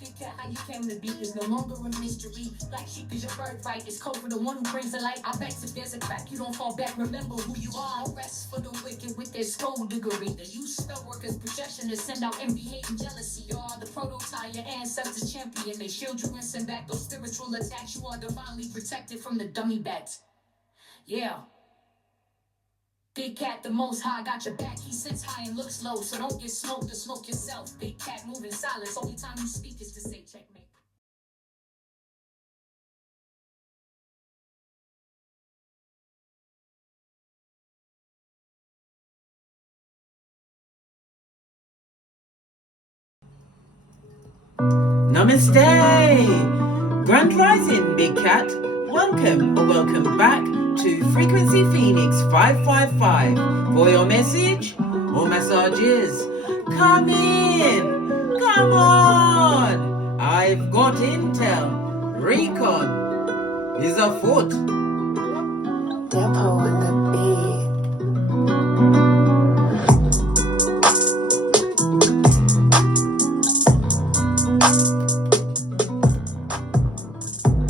Big cat, how you came to be is no longer a mystery. Black sheep is your birthright. It's code for the one who brings the light. I bet if there's a crack, you don't fall back. Remember who you are. No rest for the wicked with their skullduggery. The use spell workers' projection to send out envy, hate, and jealousy. You are the prototype, your ancestors champion. They shield you and send back those spiritual attacks. You are divinely protected from the dummy bats. Yeah. Big cat, the most high, got your back. He sits high and looks low, so don't get smoked or smoke yourself. Big cat, move in silence. Only time you speak is to say checkmate. Namaste! Grand Rising, Big Cat. Welcome or welcome back to Frequency Phoenix 555 for your message or massages. Come in! Come on! I've got intel. Recon is afoot. Depot in the beat.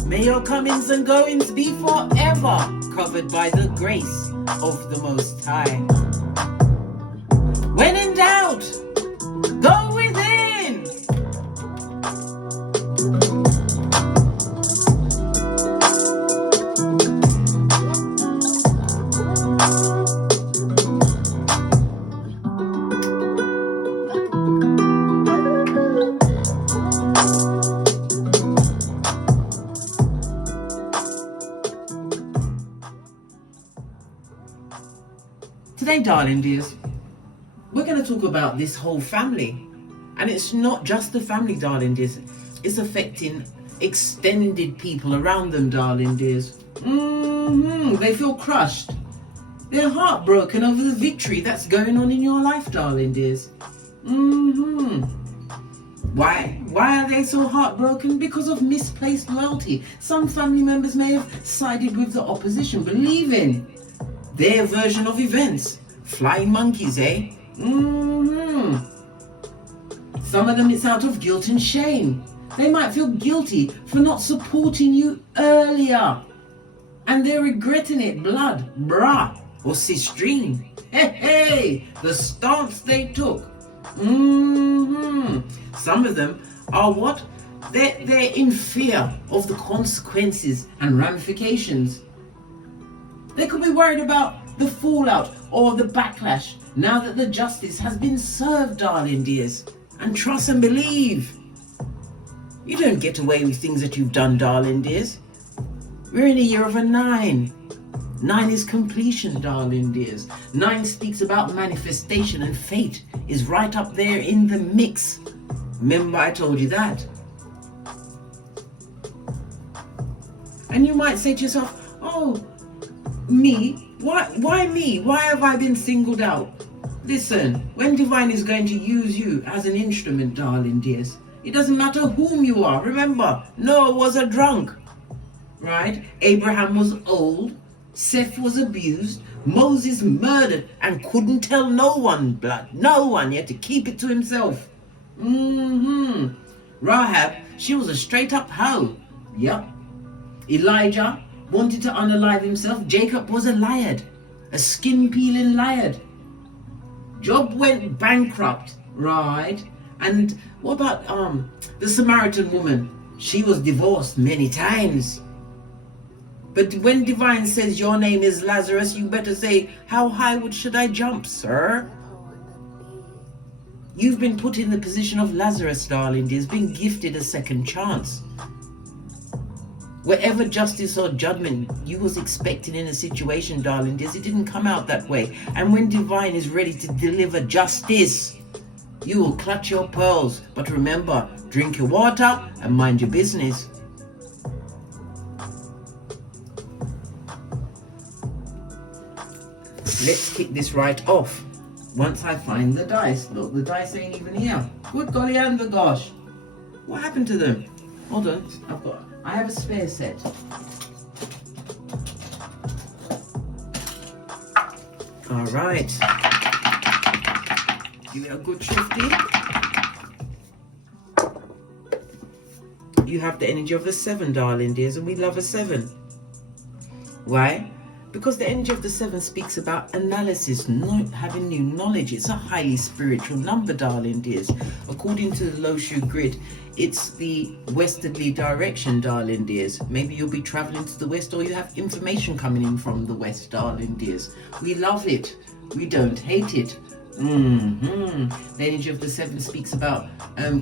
May your comings and goings be forever covered by the grace of the Most High. When in doubt, go within. Today, darling dears, we're going to talk about this whole family. And it's not just the family, darling dears. It's affecting extended people around them, darling dears. They feel crushed. They're heartbroken over the victory that's going on in your life, darling dears. Why are they so heartbroken? Because of misplaced loyalty. Some family members may have sided with the opposition, believing their version of events. Flying monkeys, eh? Some of them it's out of guilt and shame. They might feel guilty for not supporting you earlier. And they're regretting it, blood, brah, or sistrine. Hey, the stance they took. Some of them are what? They're in fear of the consequences and ramifications. They could be worried about the fallout or the backlash now that the justice has been served, darling dears. And trust and believe. You don't get away with things that you've done, darling dears. We're in a year of a 9. 9 is completion, darling dears. 9 speaks about manifestation, and fate is right up there in the mix. Remember I told you that. And you might say to yourself, oh, me? Why me? Why have I been singled out? Listen, when divine is going to use you as an instrument, darling dears, it doesn't matter whom you are. Remember, Noah was a drunk, right? Abraham was old. Seth was abused. Moses murdered and couldn't tell no one, blood. No one. He had to keep it to himself. Rahab, she was a straight up hoe. Yep. Elijah wanted to unalive himself. Jacob was a liar, a skin-peeling liar. Job went bankrupt, right? And what about the Samaritan woman? She was divorced many times. But when divine says your name is Lazarus, you better say, how high should I jump, sir? You've been put in the position of Lazarus, darling dear, has been gifted a second chance. Whatever justice or judgment you was expecting in a situation, darling dears, it didn't come out that way. And when divine is ready to deliver justice, you will clutch your pearls. But remember, drink your water and mind your business. Let's kick this right off. Once I find the dice. Look, the dice ain't even here. Good golly and the gosh. What happened to them? Hold on, I have a spare set. All right. Give it a good shifty. You have the energy of the 7, darling dears, and we love a 7. Why? Because the energy of the 7 speaks about analysis, not having new knowledge. It's a highly spiritual number, darling dears. According to the Loshu grid, it's the westerly direction, darling dears. Maybe you'll be traveling to the west, or you have information coming in from the west, darling dears. We love it. We don't hate it. The energy of the 7 speaks about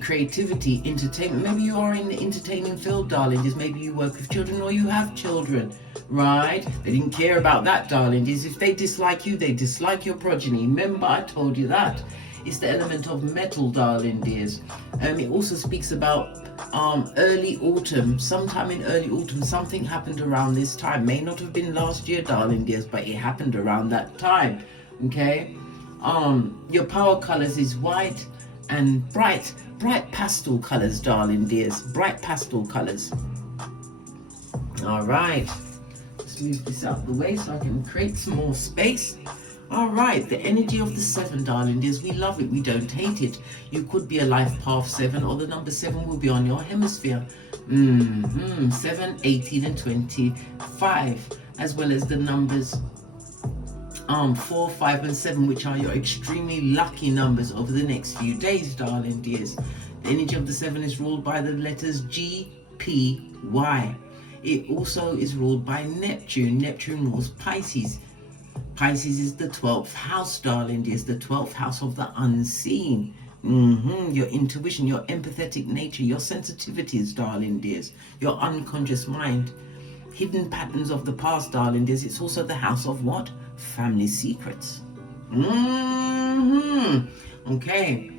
creativity, entertainment. Maybe you are in the entertaining field, darling dears. Maybe you work with children, or you have children, right? They didn't care about that, darling dears. If they dislike you, they dislike your progeny. Remember, I told you that. It's the element of metal, darling dears. It also speaks about early autumn. Sometime in early autumn, something happened around this time. May not have been last year, darling dears, but it happened around that time. Okay. Your power colors is white and bright pastel colors, darling dears. Bright pastel colors. All right. Let's move this out of the way so I can create some more space. All right, the energy of the 7, darling dears, we love it, we don't hate it. You could be a life path 7, or the number 7 will be on your hemisphere. 7, 18 and 25, as well as the numbers 4, 5 and 7, which are your extremely lucky numbers over the next few days, darling dears. The energy of the 7 is ruled by the letters G, P, Y. It also is ruled by Neptune. Neptune rules Pisces. Pisces is the 12th house, darling dears, the 12th house of the unseen. Your intuition, your empathetic nature, your sensitivities, darling dears, your unconscious mind, hidden patterns of the past, darling dears. It's also the house of what? Family secrets. Okay.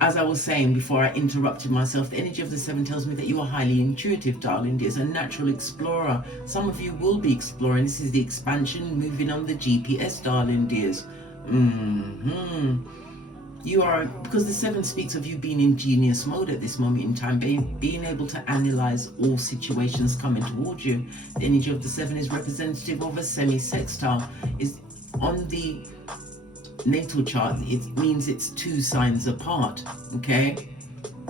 As I was saying before I interrupted myself, the energy of the 7 tells me that you are highly intuitive, darling dears, a natural explorer. Some of you will be exploring. This is the expansion, moving on the GPS, darling dears. You are, because the 7 speaks of you being in genius mode at this moment in time, being able to analyze all situations coming towards you. The energy of the 7 is representative of a semi-sextile. Is on the natal chart, it means it's 2 signs apart. Okay,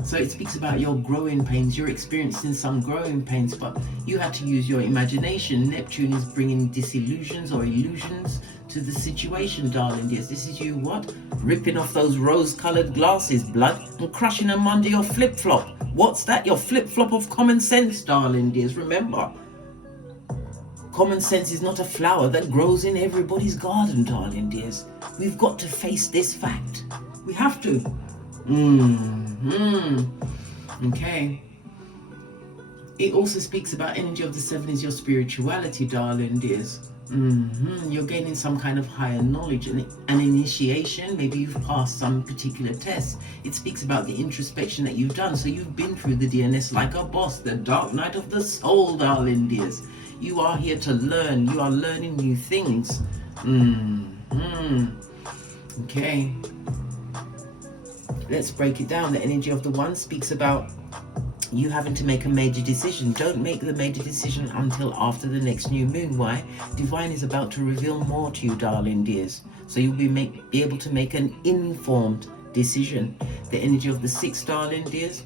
so it speaks about your growing pains. You're experiencing some growing pains, but you had to use your imagination. Neptune is bringing disillusions or illusions to the situation, darling dears. This is you what? Ripping off those rose-colored glasses, blood, and crushing them under your flip-flop. What's that? Your flip-flop of common sense, darling dears. Remember, common sense is not a flower that grows in everybody's garden, darling dears. We've got to face this fact. We have to. Okay. It also speaks about energy of the 7 is your spirituality, darling dears. You're gaining some kind of higher knowledge and an initiation. Maybe you've passed some particular tests. It speaks about the introspection that you've done. So you've been through the DNS like a boss, the dark night of the soul, darling dears. You are here to learn. You are learning new things. Okay. Let's break it down. The energy of the 1 speaks about you having to make a major decision. Don't make the major decision until after the next new moon. Why? Divine is about to reveal more to you, darling dears. So you'll be able to make an informed decision. The energy of the 6, darling dears,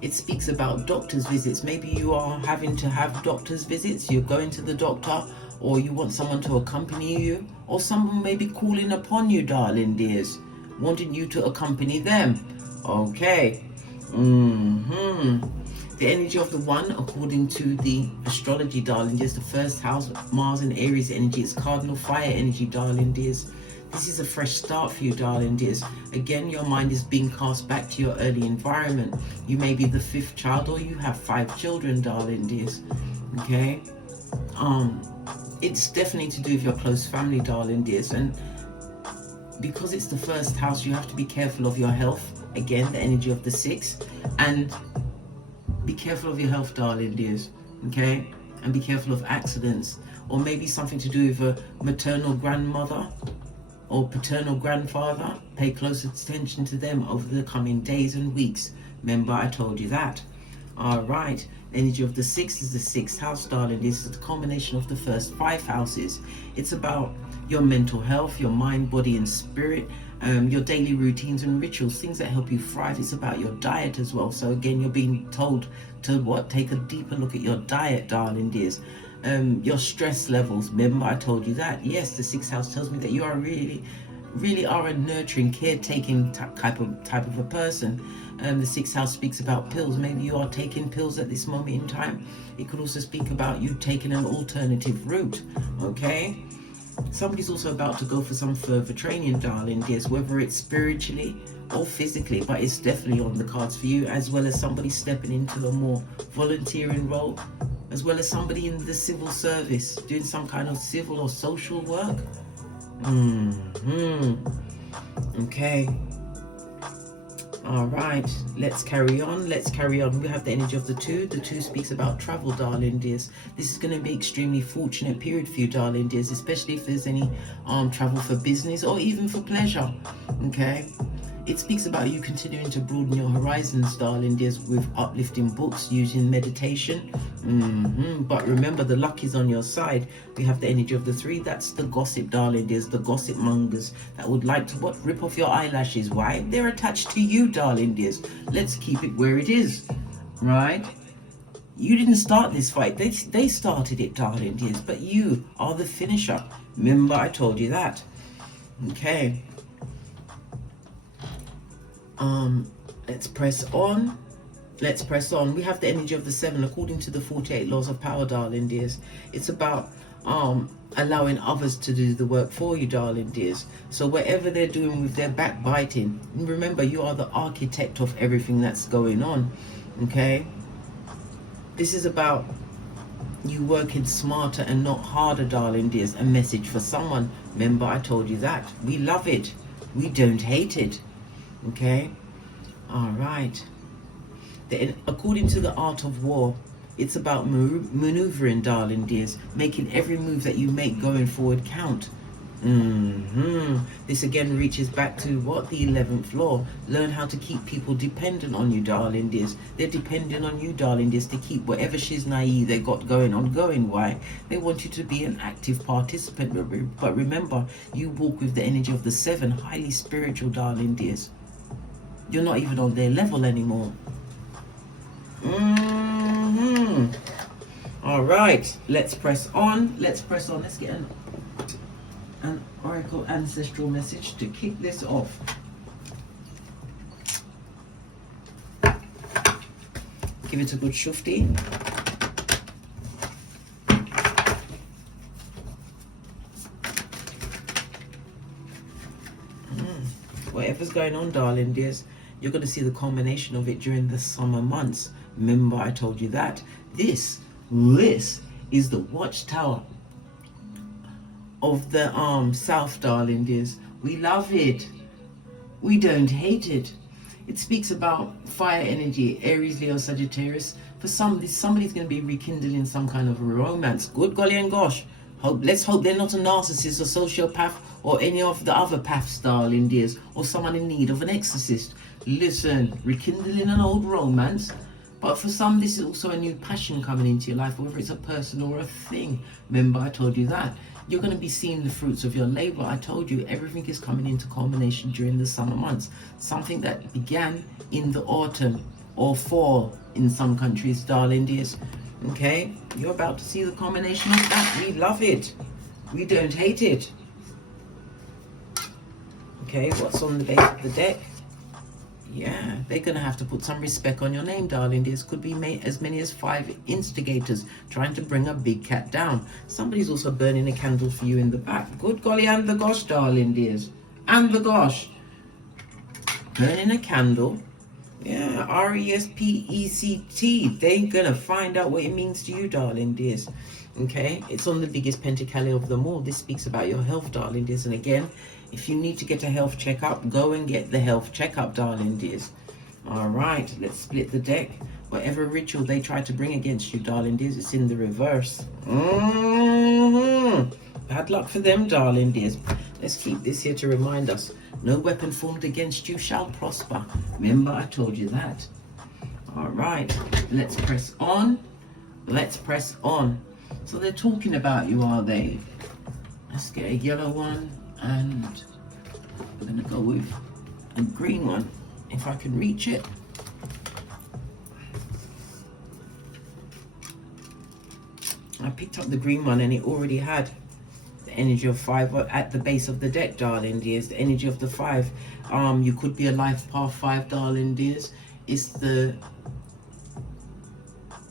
it speaks about doctor's visits. Maybe you are having to have doctor's visits. You're going to the doctor, or you want someone to accompany you, or someone may be calling upon you, darling dears, wanting you to accompany them. Okay. The energy of the 1, according to the astrology, darling dears, the 1st house, Mars and Aries energy, is cardinal fire energy, darling dears. This is a fresh start for you, darling dears. Again, your mind is being cast back to your early environment. You may be the 5th child, or you have 5 children, darling dears. Okay. It's definitely to do with your close family, darling dears, and because it's the 1st house, you have to be careful of your health. Again, the energy of the 6, and be careful of your health, darling dears. Okay, and be careful of accidents, or maybe something to do with a maternal grandmother or paternal grandfather. Pay close attention to them over the coming days and weeks. Remember, I told you that. All right. The energy of the 6 is the 6th house, darling. This is the combination of the first 5 houses. It's about your mental health, your mind, body, and spirit. your daily routines and rituals, things that help you thrive. It's about your diet as well. So again, you're being told to take a deeper look at your diet, darling dears. Your stress levels, remember I told you that. Yes, the 6th house tells me that you are really are a nurturing, caretaking type of a person. The 6th house speaks about pills. Maybe you are taking pills at this moment in time. It could also speak about you taking an alternative route. Okay, somebody's also about to go for some further training, darling dears, whether it's spiritually or physically, but it's definitely on the cards for you, as well as somebody stepping into a more volunteering role, as well as somebody in the civil service doing some kind of civil or social work. Okay. All right, let's carry on. We have the energy of the 2. The 2 speaks about travel, darling dears. This is going to be extremely fortunate period for you, darling dears, especially if there's any travel for business or even for pleasure. Okay, it speaks about you continuing to broaden your horizons, darling dears, with uplifting books, using meditation. But remember, the luck is on your side. We have the energy of the 3. That's the gossip, darling dears, the gossip mongers that would like to rip off your eyelashes. Why? They're attached to you, darling dears. Let's keep it where it is, right? You didn't start this fight. They started it, darling dears, but you are the finisher. Remember, I told you that. Okay. Let's press on. We have the energy of the 7, according to the 48 laws of power, darling dears. It's about allowing others to do the work for you, darling dears. So whatever they're doing with their backbiting, remember, you are the architect of everything that's going on. Okay, this is about you working smarter and not harder, darling dears. A message for someone. Remember, I told you that. We love it, we don't hate it. Okay, all right. Then, according to the art of war, it's about maneuvering, darling dears, making every move that you make going forward count. This again reaches back to what? The 11th law. Learn how to keep people dependent on you, darling dears. They're dependent on you, darling dears, to keep whatever shiz naive they got going on going. Why? They want you to be an active participant. But remember, you walk with the energy of the 7, highly spiritual, darling dears. You're not even on their level anymore. All right, let's press on. Let's get an oracle ancestral message to kick this off. Give it a good shufti. Whatever's going on, darling dears, you're going to see the culmination of it during the summer months. Remember, I told you that. This is the watchtower of the south, darling dears. We love it, we don't hate it. It speaks about fire energy, Aries, Leo, Sagittarius. For somebody's going to be rekindling some kind of a romance. Good golly and gosh. Let's hope they're not a narcissist, a sociopath, or any of the other paths, darling dears, or someone in need of an exorcist. Listen, rekindling an old romance. But for some, this is also a new passion coming into your life, whether it's a person or a thing. Remember, I told you that. You're going to be seeing the fruits of your labor. I told you, everything is coming into culmination during the summer months. Something that began in the autumn or fall in some countries, darling dears. Okay, you're about to see the culmination of that. We love it, we don't hate it. Okay, what's on the base of the deck? Yeah, they're going to have to put some respect on your name, darling dears. Could be as many as 5 instigators trying to bring a big cat down. Somebody's also burning a candle for you in the back. Good golly and the gosh, darling dears. And the gosh. Burning a candle. Yeah, R-E-S-P-E-C-T. They're going to find out what it means to you, darling dears. Okay, it's on the biggest pentacali of them all. This speaks about your health, darling dears. And again, if you need to get a health checkup, go and get the health checkup, darling dears. All right, let's split the deck. Whatever ritual they try to bring against you, darling dears, it's in the reverse. Bad luck for them, darling dears. Let's keep this here to remind us. No weapon formed against you shall prosper. Remember, I told you that. All right, let's press on. Let's press on. So they're talking about you, are they? Let's get a yellow one and I'm gonna go with a green one, if I can reach it. I picked up the green one and it already had the energy of 5 at the base of the deck, darling dears. The energy of the 5. You could be a life path 5, darling dears. It's the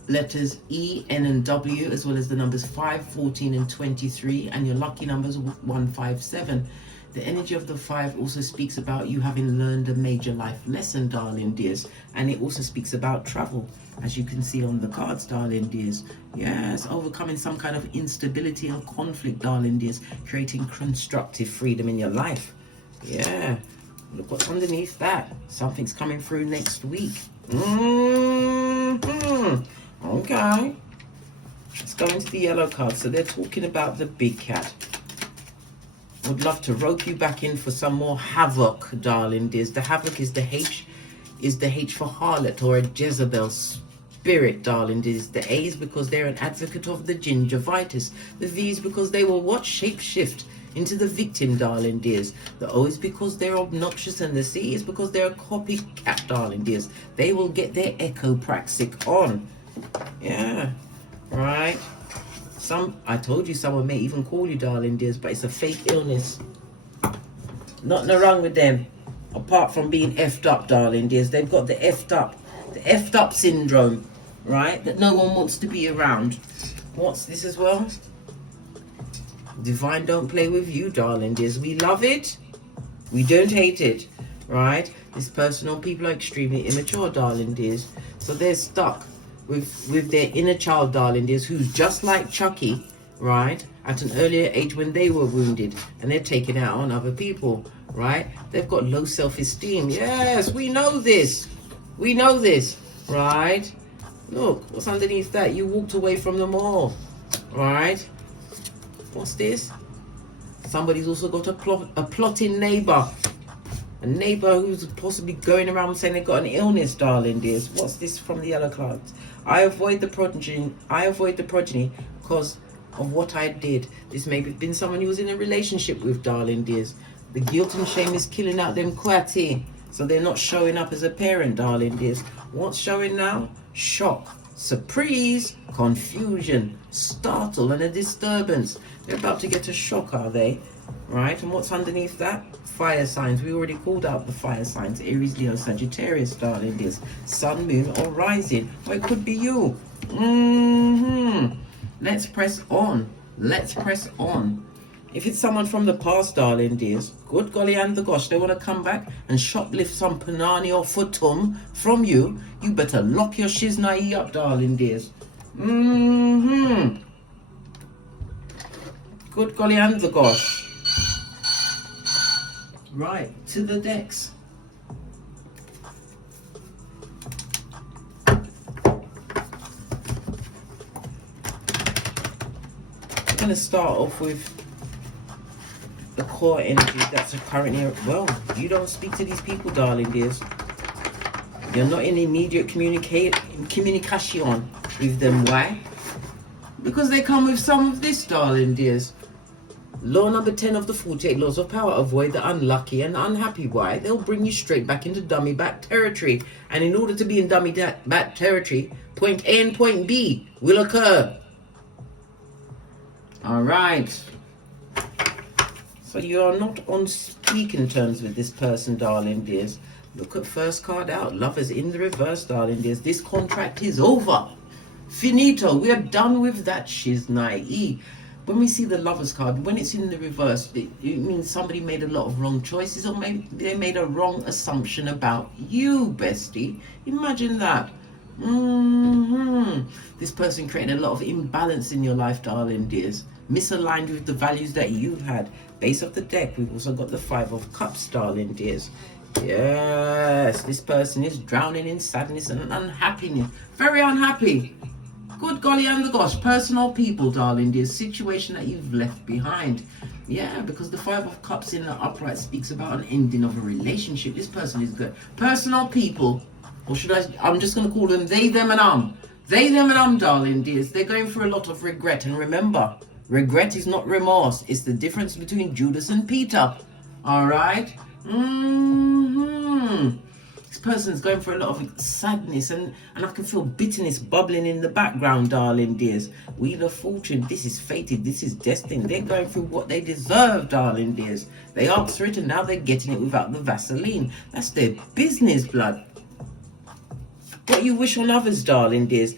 letters E, N, and W, as well as the numbers 5, 14, and 23, and your lucky numbers 157. The energy of the 5 also speaks about you having learned a major life lesson, darling dears, and it also speaks about travel, as you can see on the cards, darling dears. Yes, overcoming some kind of instability and conflict, darling dears, creating constructive freedom in your life. Yeah, look what's underneath that. Something's coming through next week. Okay, let's go into the yellow card. So they're talking about the big cat. Would love to rope you back in for some more havoc, darling dears. The havoc is the H for harlot or a Jezebel spirit, darling dears. The A is because they're an advocate of the gingivitis. The V is because they will what? Shape shift into the victim, darling dears. The O is because they're obnoxious, and the C is because they're a copycat, darling dears. They will get their echopraxic on. Yeah, right. I told you someone may even call you darling dears, but it's a fake illness. Nothing wrong with them, apart from being effed up, darling dears. They've got the effed up syndrome, right? That no one wants to be around. What's this as well? Divine don't play with you, darling dears. We love it. We don't hate it, right? This person or people are extremely immature, darling dears. So they're stuck with their inner child, darling dears, who's just like Chucky, right, at an earlier age when they were wounded, and they're taking it out on other people, right? They've got low self-esteem. Yes, we know this, right? Look, what's underneath that? You walked away from them all, right? What's this? Somebody's also got a plotting neighbor. A neighbor who's possibly going around saying they've got an illness, darling dears. What's this from the yellow cards? I avoid the progeny because of what I did. This may have been someone you was in a relationship with, darling dears. The guilt and shame is killing out them quati, so they're not showing up as a parent, darling dears. What's showing now? Shock, surprise, confusion, startle, and a disturbance. They're about to get a shock, are they? Right, and what's underneath that? Fire signs. We already called out the fire signs. Aries, Leo, Sagittarius, darling dears. Sun, moon, or rising. Or it could be you. Let's press on. Let's press on. If it's someone from the past, darling dears, good golly and the gosh, they want to come back and shoplift some panani or futum from you, you better lock your shiznai up, darling dears. Good golly and the gosh. Right, to the decks. I'm going to start off with the core energy that's currently, well, you don't speak to these people, darling dears. You're not in immediate communication with them. Why? Because they come with some of this, darling dears. Law number 10 of the 48 laws of power: avoid the unlucky and unhappy. Why? They'll bring you straight back into dummy back territory. And in order to be in dummy back territory, point A and point B will occur. All right. So you are not on speaking terms with this person, darling dears. Look at first card out. Lovers in the reverse, darling dears. This contract is over. Finito. We are done with that shiznai. When we see the Lovers card, when it's in the reverse, it means somebody made a lot of wrong choices, or maybe they made a wrong assumption about you, bestie. Imagine that. This person created a lot of imbalance in your life, darling dears. Misaligned with the values that you've had. Base of the deck, we've also got the 5 of Cups, darling dears. Yes, this person is drowning in sadness and unhappiness. Very unhappy. Good golly and the gosh, personal people, darling dear, situation that you've left behind. Yeah, because the 5 of Cups in the upright speaks about an ending of a relationship. This person is good. Personal people, or should I'm just going to call them they, them, and They, them, and darling dears. They're going through a lot of regret. And remember, regret is not remorse. It's the difference between Judas and Peter. All right. This person's going for a lot of sadness, and I can feel bitterness bubbling in the background, darling dears. Wheel of Fortune, this is fated, this is destined. They're going through what they deserve, darling dears. They asked for it and now they're getting it without the Vaseline. That's their business, blood. What you wish on others, darling dears.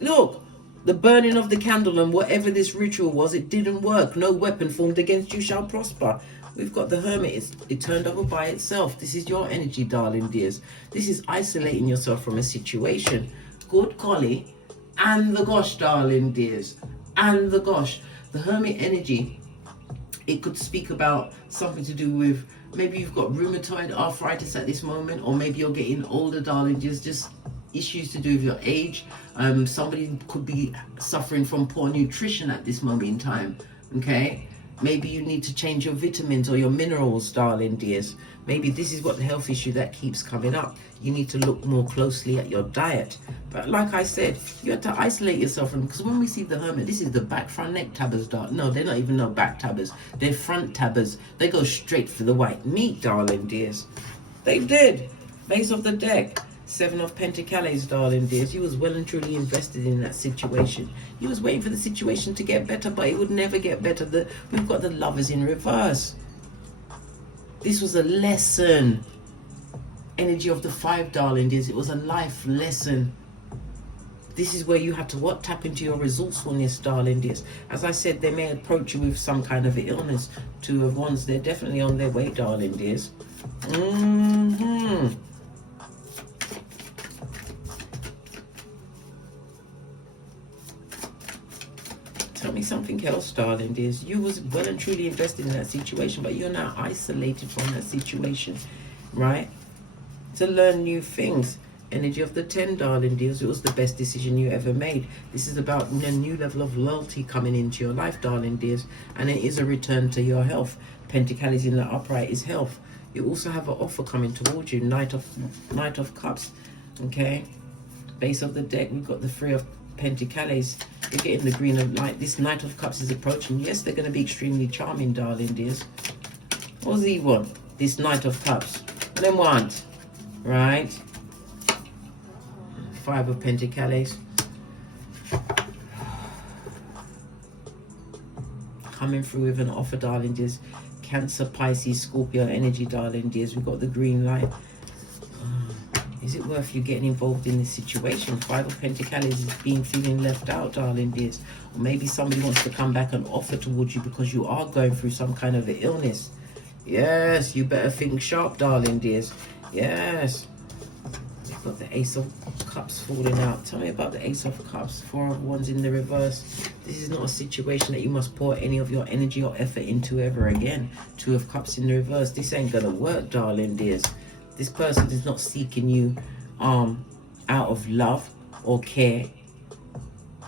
Look, the burning of the candle and whatever this ritual was, it didn't work. No weapon formed against you shall prosper. We've got the Hermit. It turned over by itself. This is your energy, darling dears. This is isolating yourself from a situation. Good golly. And the gosh, darling dears. And the gosh. The Hermit energy, it could speak about something to do with, maybe you've got rheumatoid arthritis at this moment, or maybe you're getting older, darling dears. Just issues to do with your age. Somebody could be suffering from poor nutrition at this moment in time. Okay. Maybe you need to change your vitamins or your minerals, darling dears. Maybe this is what the health issue that keeps coming up. You need to look more closely at your diet. But like I said, you have to isolate yourself from, because when we see the Hermit, this is the back front neck tabbers, darling. No, they're not even no back tabbers. They're front tabbers. They go straight for the white meat, darling dears. They did. Base of the deck. 7 of Pentacles, darling dears. You was well and truly invested in that situation. You was waiting for the situation to get better, but it would never get better. We've got the Lovers in reverse. This was a lesson. Energy of the 5, darling dears. It was a life lesson. This is where you had to what? Tap into your resourcefulness, darling dears. As I said, they may approach you with some kind of illness. 2 of Wands, they're definitely on their way, darling dears. Tell me something else, darling dears. You was well and truly invested in that situation, but you're now isolated from that situation, right? To learn new things. Energy of the 10, darling dears. It was the best decision you ever made. This is about a new level of loyalty coming into your life, darling dears, and it is a return to your health. Pentacles in the upright is health. You also have an offer coming towards you. Knight of Cups. Okay. Base of the deck, we've got the 3 of Pentacles. You're getting the green of light. This Knight of Cups is approaching. Yes, they're going to be extremely charming, darling dears. What does he want? This Knight of Cups. What do they want? Right? 5 of Pentacles. Coming through with an offer, darling dears. Cancer, Pisces, Scorpio energy, darling dears. We've got the green light. Is it worth you getting involved in this situation? 5 of Pentacles is feeling left out, darling dears. Or maybe somebody wants to come back and offer towards you because you are going through some kind of illness. Yes, you better think sharp, darling dears. Yes. We've got the Ace of Cups falling out. Tell me about the Ace of Cups. 4 of Wands in the reverse. This is not a situation that you must pour any of your energy or effort into ever again. 2 of Cups in the reverse. This ain't gonna work, darling dears. This person is not seeking you out of love or care,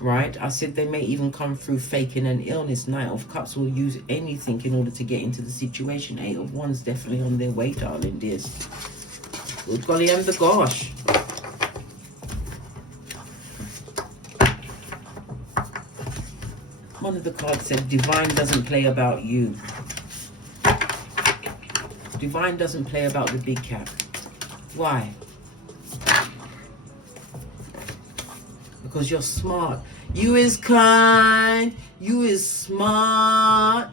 right? I said they may even come through faking an illness. Knight of Cups will use anything in order to get into the situation. 8 of Wands definitely on their way, darling dears. Good golly and the gosh. One of the cards said, Divine doesn't play about you. Divine doesn't play about the big cat. Why? Because you're smart. You is kind. You is smart.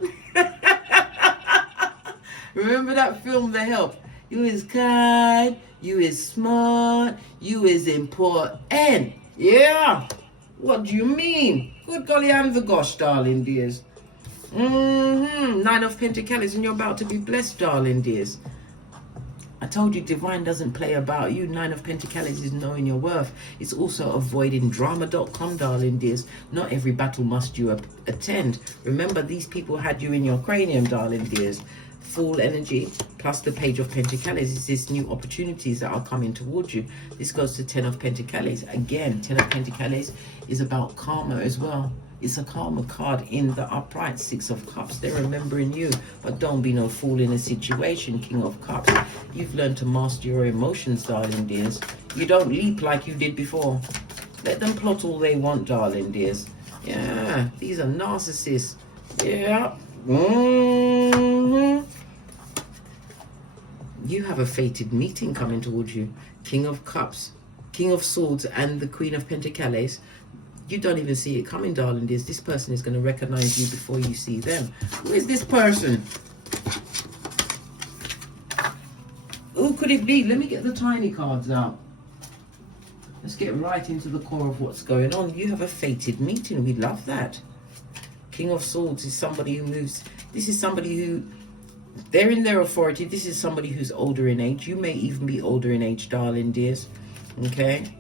Remember that film, The Help? You is kind. You is smart. You is important. Yeah. What do you mean? Good golly and the gosh, darling dears. 9 of Pentacles, and you're about to be blessed, darling dears. I told you Divine doesn't play about you. 9 of Pentacles is knowing your worth. It's also avoiding drama.com, darling dears. Not every battle must you attend. Remember, these people had you in your cranium, darling dears. Full energy plus the Page of Pentacles is this new opportunities that are coming towards you. This goes to 10 of Pentacles. Again, 10 of Pentacles is about karma as well. It's a karma card in the upright. 6 of Cups. They're remembering you. But don't be no fool in a situation. King of Cups. You've learned to master your emotions, darling dears. You don't leap like you did before. Let them plot all they want, darling dears. Yeah. These are narcissists. Yeah. You have a fated meeting coming towards you. King of Cups, King of Swords, and the Queen of Pentacles. You don't even see it coming, darling dears. This person is going to recognize you before you see them. Who is this person? Who could it be? Let me get the tiny cards out. Let's get right into the core of what's going on. You have a fated meeting. We love that. King of Swords is somebody who moves. This is somebody who, they're in their authority. This is somebody who's older in age. You may even be older in age, darling dears. Okay?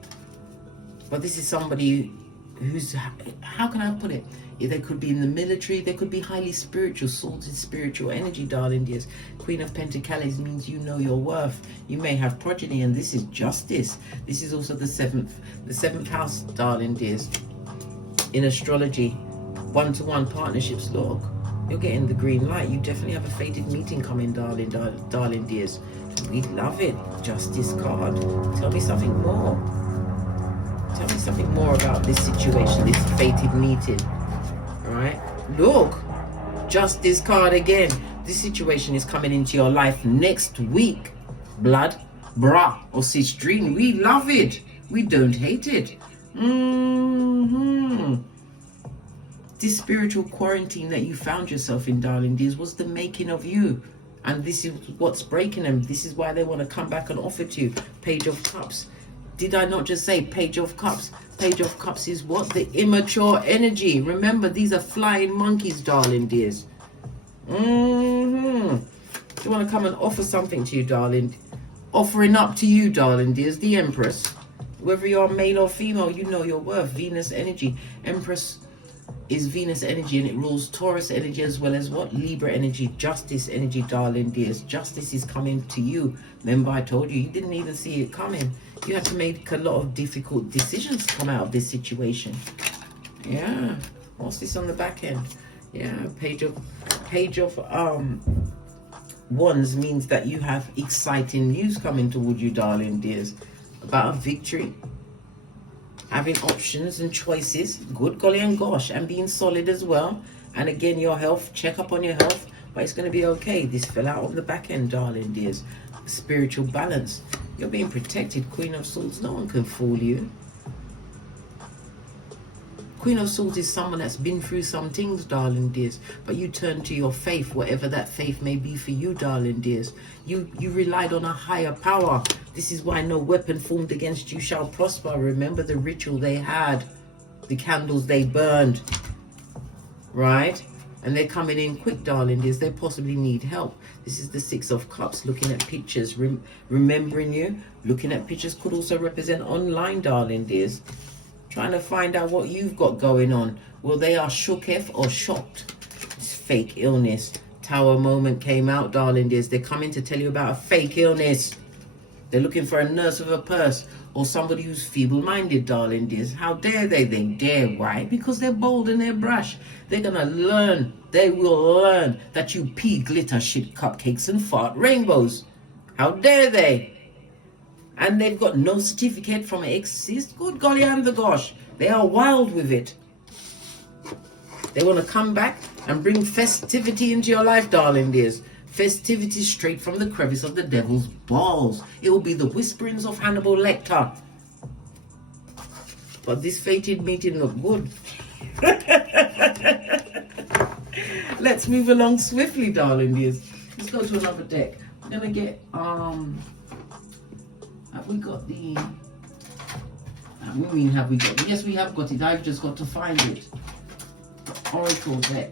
But this is somebody who's, how can I put it? They could be in the military. They could be highly spiritual. Swords is spiritual energy, darling dears. Queen of Pentacles means you know your worth. You may have progeny, and this is justice. This is also the seventh house, darling dears. In astrology, one-to-one partnerships, look, you're getting the green light. You definitely have a fated meeting coming, darling dears. We love it. Justice card. Tell me something more. Tell me something more about this situation, this fated meeting. Right? Look, Justice card again. This situation is coming into your life next week. Blood, bra, or cis dream. We love it. We don't hate it. This spiritual quarantine that you found yourself in, darling dears, was the making of you. And this is what's breaking them. This is why they want to come back and offer to you. Page of Cups. Did I not just say Page of Cups? Page of Cups is what? The immature energy. Remember, these are flying monkeys, darling dears. They want to come and offer something to you, darling. Offering up to you, darling dears, the Empress. Whether you're male or female, you know your worth. Venus energy. Empress is Venus energy, and it rules Taurus energy as well as what? Libra energy. Justice energy, darling dears. Justice is coming to you. Remember, I told you, you didn't even see it coming. You had to make a lot of difficult decisions to come out of this situation. Yeah. What's this on the back end? Yeah, Page of Wands means that you have exciting news coming towards you, darling dears, about a victory. Having options and choices, good golly and gosh, and being solid as well. And again, your health, check up on your health, but it's going to be okay. This fell out on the back end, darling dears. Spiritual balance. You're being protected, Queen of Swords. No one can fool you. Queen of Swords is someone that's been through some things, darling dears, but you turn to your faith, whatever that faith may be for you, darling dears. You relied on a higher power. This is why no weapon formed against you shall prosper. Remember the ritual they had, the candles they burned, right? And they're coming in quick, darling dears. They possibly need help. This is the Six of Cups, looking at pictures, remembering you. Looking at pictures could also represent online, darling dears. Trying to find out what you've got going on. Well, they are shooketh or shocked. It's fake illness. Tower moment came out, darling dears. They're coming to tell you about a fake illness. They're looking for a nurse with a purse or somebody who's feeble-minded, darling dears. How dare they? They dare. Why? Because they're bold and they're brash. They're going to learn. They will learn that you pee glitter, shit cupcakes and fart rainbows. How dare they? And they've got no certificate from an exorcist. Good golly and the gosh. They are wild with it. They want to come back and bring festivity into your life, darling dears. Festivity straight from the crevice of the devil's balls. It will be the whisperings of Hannibal Lecter. But this fated meeting looked good. Let's move along swiftly, darling dears. Let's go to another deck. I'm gonna get have we got the have we got it? Yes, we have got it. I've just got to find it. The Oracle deck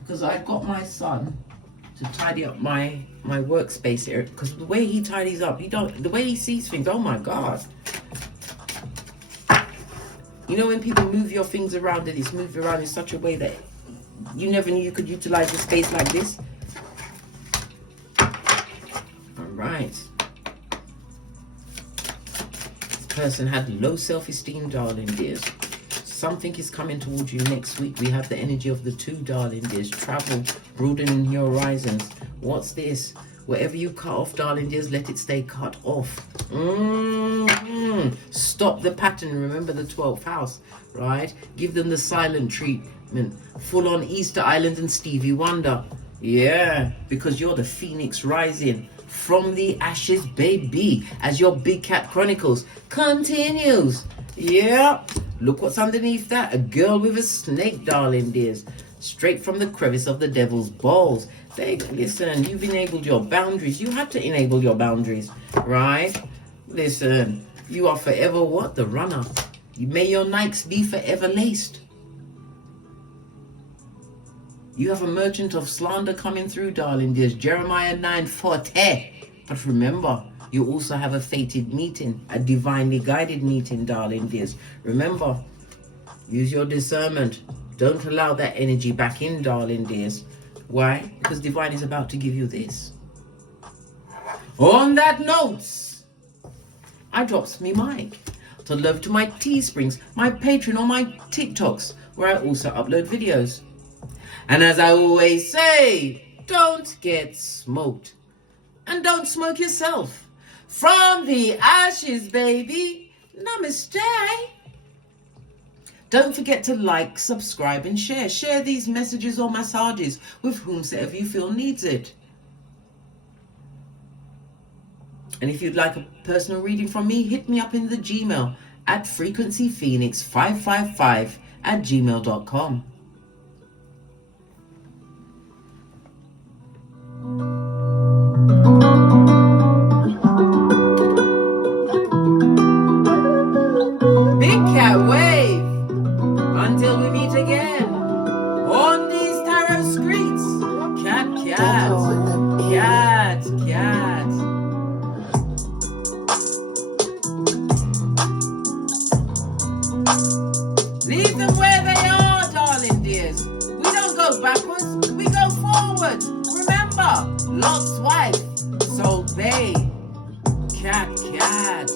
because I've got my son to tidy up my workspace here, because the way he tidies up, the way he sees things, oh my god. You know when people move your things around and it's moved around in such a way that you never knew you could utilize the space like this? Alright. This person had low self-esteem, darling dears. Something is coming towards you next week. We have the energy of the two, darling dears. Travel, broadening your horizons. What's this? Whatever you cut off, darling dears, let it stay cut off. Stop the pattern. Remember the 12th house, right? Give them the silent treatment. Full on Easter Island and Stevie Wonder. Yeah, because you're the phoenix rising from the ashes, baby, as your Big Cat Chronicles continues. Yeah, look what's underneath that. A girl with a snake, darling dears. Straight from the crevice of the devil's balls. Listen, you've enabled your boundaries. You have to enable your boundaries, right? Listen, you are forever what? The runner. May your Nikes be forever laced. You have a merchant of slander coming through, darling dears. Jeremiah 9:40. But remember, you also have a fated meeting, a divinely guided meeting, darling dears. Remember, use your discernment. Don't allow that energy back in, darling dears. Why? Because divine is about to give you this. On that note, I drops me mic to love to my Teesprings, my Patreon, or my TikToks, where I also upload videos. And as I always say, don't get smoked. And don't smoke yourself. From the ashes, baby. Namaste. Don't forget to like, subscribe, and share. Share these messages or massages with whomsoever you feel needs it. And if you'd like a personal reading from me, hit me up in the Gmail at frequencyphoenix555@gmail.com. Big Cat Wave. Until we meet again on these tarot streets. Cat, cat, cat, cat. Leave them where they are, darling dears. We don't go backwards, we go forward. Remember, Lot's wife, Soul Bay. Cat, cat.